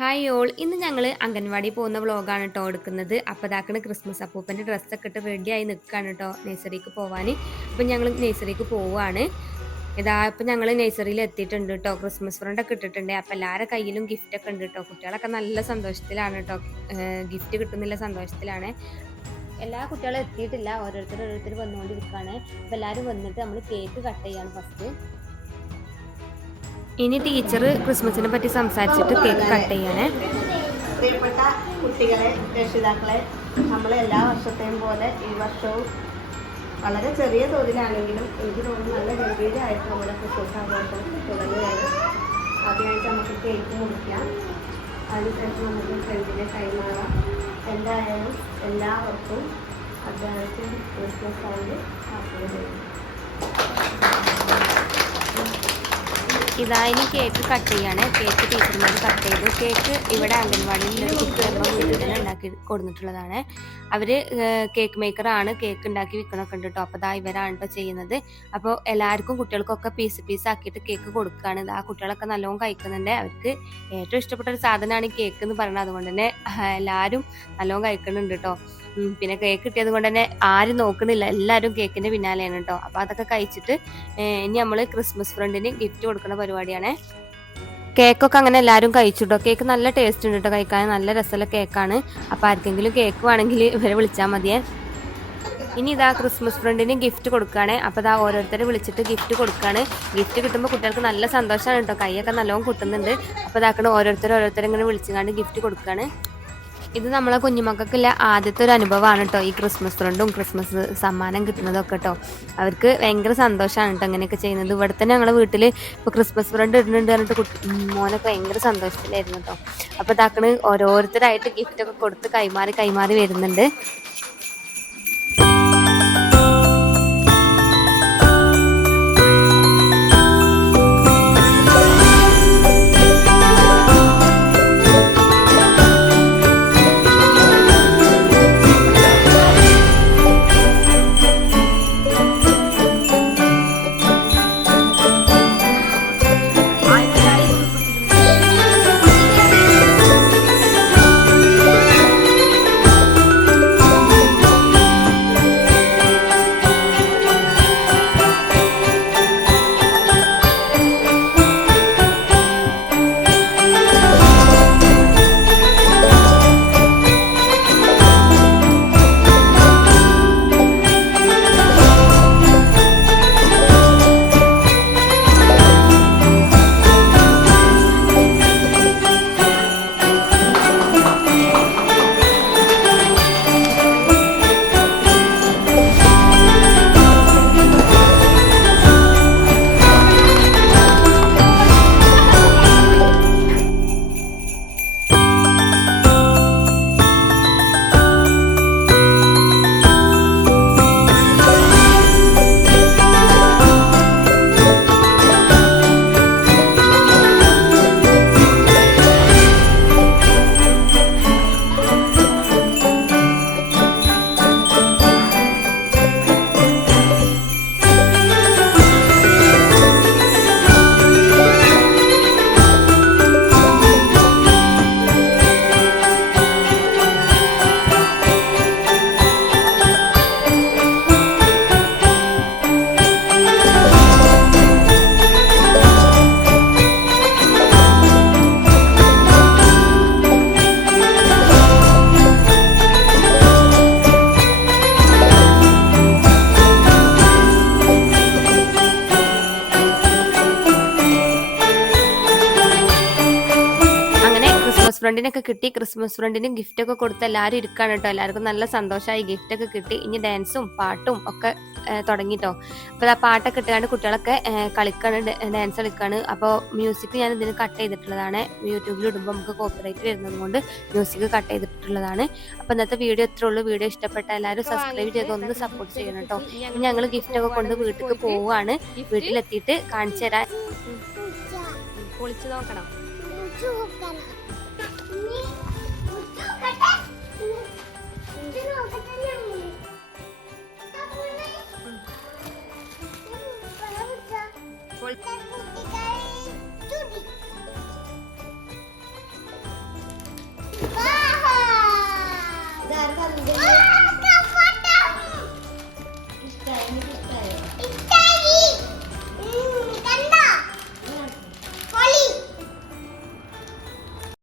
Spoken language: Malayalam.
ഹായ് ഓൾ ഇന്ന് ഞങ്ങൾ അംഗൻവാടി പോകുന്ന വ്ളോഗാണ് കേട്ടോ എടുക്കുന്നത്. അപ്പോൾ ഇതാക്കണ ക്രിസ്മസ് അപ്പൂപ്പൻ്റെ ഡ്രസ്സൊക്കെ ഇട്ട് റെഡിയായി നിൽക്കുകയാണ് കേട്ടോ നേഴ്സറിക്ക് പോവാൻ. അപ്പം ഞങ്ങൾ നേഴ്സറിക്ക് പോവുകയാണ്. ഇതാ ഇപ്പം ഞങ്ങൾ നേഴ്സറിയിൽ എത്തിയിട്ടുണ്ട് കേട്ടോ. ക്രിസ്മസ് ഫ്രണ്ടൊക്കെ ഇട്ടിട്ടുണ്ട്. അപ്പം എല്ലാവരുടെ കയ്യിലും ഗിഫ്റ്റൊക്കെ ഉണ്ട് കേട്ടോ. കുട്ടികളൊക്കെ നല്ല സന്തോഷത്തിലാണ് കേട്ടോ. ഗിഫ്റ്റ് കിട്ടുന്നില്ല സന്തോഷത്തിലാണ്. എല്ലാ കുട്ടികളും എത്തിയിട്ടില്ല, ഓരോരുത്തർ വന്നുകൊണ്ടിരിക്കുകയാണ്. അപ്പം എല്ലാവരും വന്നിട്ട് നമ്മൾ കേക്ക് കട്ട് ചെയ്യാണ് ഫസ്റ്റ്. ഇനി ടീച്ചർ ക്രിസ്മസിനെ പറ്റി സംസാരിച്ചിട്ട് കേക്ക് കട്ട് ചെയ്യണേ. പ്രിയപ്പെട്ട കുട്ടികളെ, രക്ഷിതാക്കളെ, നമ്മൾ എല്ലാ വർഷത്തെയും പോലെ ഈ വർഷവും വളരെ ചെറിയ തോതിലാണെങ്കിലും എനിക്ക് തോന്നുന്നു നല്ല ഗംഭീരമായിട്ട് നമ്മുടെ ക്രിസ്മസ് ആഘോഷം തുടങ്ങുകയാണ്. ആദ്യമായിട്ട് നമുക്ക് കേക്ക് മുറിക്കാം, അതിനുശേഷം നമുക്ക് ഫ്രണ്ടിനെ കൈമാറാം. എന്തായാലും എല്ലാവർക്കും അഡ്വാൻസ് ക്രിസ്മസ് ആയിട്ട് ആഘോഷം. ഇതായാലും കേക്ക് കട്ട് ചെയ്യാണ്. കേക്ക് ടീച്ചർമാർ കട്ട് ചെയ്തു. കേക്ക് ഇവിടെ അംഗൻവാടിയിൽ ഒരു കുട്ടി നമ്മുടെ വീട്ടിൽ തന്നെ ഉണ്ടാക്കി കൊടുത്തിട്ടുള്ളതാണ്. അവർ കേക്ക് മേക്കറാണ്, കേക്ക് ഉണ്ടാക്കി വിൽക്കണമൊക്കെ ഉണ്ട് കേട്ടോ. അപ്പോൾ ഇതാ ഇവരാണ് കേട്ടോ ചെയ്യുന്നത്. അപ്പോൾ എല്ലാവർക്കും കുട്ടികൾക്കൊക്കെ പീസ് ആക്കിയിട്ട് കേക്ക് കൊടുക്കുകയാണ്. ആ കുട്ടികളൊക്കെ നല്ലോണം കഴിക്കുന്നുണ്ട്. അവർക്ക് ഏറ്റവും ഇഷ്ടപ്പെട്ട ഒരു സാധനമാണ് ഈ കേക്ക് എന്ന് പറയുന്നത്. അതുകൊണ്ട് തന്നെ എല്ലാവരും നല്ലോണം കഴിക്കുന്നുണ്ട് കേട്ടോ. പിന്നെ കേക്ക് കിട്ടിയത് കൊണ്ട് തന്നെ ആരും നോക്കണില്ല, എല്ലാവരും കേക്കിന്റെ പിന്നാലെയാണ് കേട്ടോ. അപ്പൊ അതൊക്കെ കഴിച്ചിട്ട് ഇനി നമ്മള് ക്രിസ്മസ് ഫ്രണ്ടിന് ഗിഫ്റ്റ് കൊടുക്കുന്ന പരിപാടിയാണ്. കേക്കൊക്കെ അങ്ങനെ എല്ലാവരും കഴിച്ചിട്ടോ. കേക്ക് നല്ല ടേസ്റ്റ് ഉണ്ട് കേട്ടോ, കഴിക്കാൻ നല്ല രസമുള്ള കേക്കാണ്. അപ്പൊ ആർക്കെങ്കിലും കേക്ക് വേണമെങ്കിൽ ഇവരെ വിളിച്ചാൽ മതിയേ. ഇനി ഇതാ ക്രിസ്മസ് ഫ്രണ്ടിന് ഗിഫ്റ്റ് കൊടുക്കുകയാണ്. അപ്പോൾ ഇതാ ഓരോരുത്തരെ വിളിച്ചിട്ട് ഗിഫ്റ്റ് കൊടുക്കുകയാണ്. ഗിഫ്റ്റ് കിട്ടുമ്പോൾ കുട്ടികൾക്ക് നല്ല സന്തോഷമാണ് കേട്ടോ, കൈയൊക്കെ നല്ലോണം കിട്ടുന്നുണ്ട്. അപ്പോൾ ഇതാക്കണം ഓരോരുത്തരെ ഇങ്ങനെ വിളിച്ചുകൊണ്ട് ഗിഫ്റ്റ് കൊടുക്കുകയാണ്. ഇത് നമ്മളെ കുഞ്ഞുമക്കൾക്കുള്ള ആദ്യത്തെ ഒരു അനുഭവമാണ് കേട്ടോ, ഈ ക്രിസ്മസ് ഫ്രണ്ടും ക്രിസ്മസ് സമ്മാനം കിട്ടുന്നതൊക്കെ കേട്ടോ. അവർക്ക് ഭയങ്കര സന്തോഷമാണ് കേട്ടോ അങ്ങനെയൊക്കെ ചെയ്യുന്നത്. ഇവിടെ തന്നെ ഞങ്ങളുടെ വീട്ടിൽ ഇപ്പോൾ ക്രിസ്മസ് ഫ്രണ്ട് ഇടുന്നുണ്ട് പറഞ്ഞിട്ട് മോനൊക്കെ ഭയങ്കര സന്തോഷത്തിലായിരുന്നു കേട്ടോ. അപ്പോൾ ഇതാക്കണ് ഓരോരുത്തരായിട്ട് ഗിഫ്റ്റൊക്കെ കൊടുത്ത് കൈമാറി വരുന്നുണ്ട്. ഫ്രണ്ടിനൊക്കെ കിട്ടി. ക്രിസ്മസ് ഫ്രണ്ടിന് ഗിഫ്റ്റ് ഒക്കെ കൊടുത്ത് എല്ലാവരും ഇരിക്കുകയാണ് കേട്ടോ. എല്ലാവർക്കും നല്ല സന്തോഷമായി, ഗിഫ്റ്റ് ഒക്കെ കിട്ടി. ഇനി ഡാൻസും പാട്ടും ഒക്കെ തുടങ്ങിട്ടോ. അപ്പോൾ ആ പാട്ടൊക്കെ ഇട്ടാണ്ട് കുട്ടികളൊക്കെ കളിക്കാണ്, ഡാൻസ് കളിക്കാണ്. അപ്പോൾ മ്യൂസിക് ഞാൻ ഇതിന് കട്ട് ചെയ്തിട്ടുള്ളതാണ്. യൂട്യൂബിൽ ഇടുമ്പോൾ നമുക്ക് കോപ്പിറൈറ്റ് വരുന്നത് കൊണ്ട് മ്യൂസിക് കട്ട് ചെയ്തിട്ടുള്ളതാണ്. അപ്പോൾ ഇന്നത്തെ വീഡിയോ ഇത്രേ ഉള്ളൂ. വീഡിയോ ഇഷ്ടപ്പെട്ട എല്ലാവരും സബ്സ്ക്രൈബ് ചെയ്ത് ഒന്ന് സപ്പോർട്ട് ചെയ്യണം കേട്ടോ. ഞങ്ങൾ ഗിഫ്റ്റ് ഒക്കെ കൊണ്ട് വീട്ടിലേക്ക് പോവുകയാണ്. വീട്ടിലെത്തിയിട്ട് കാണിച്ചു തരാൻ. പൊളിച്ചു നോക്കണം. ഇഷ്ടായോ?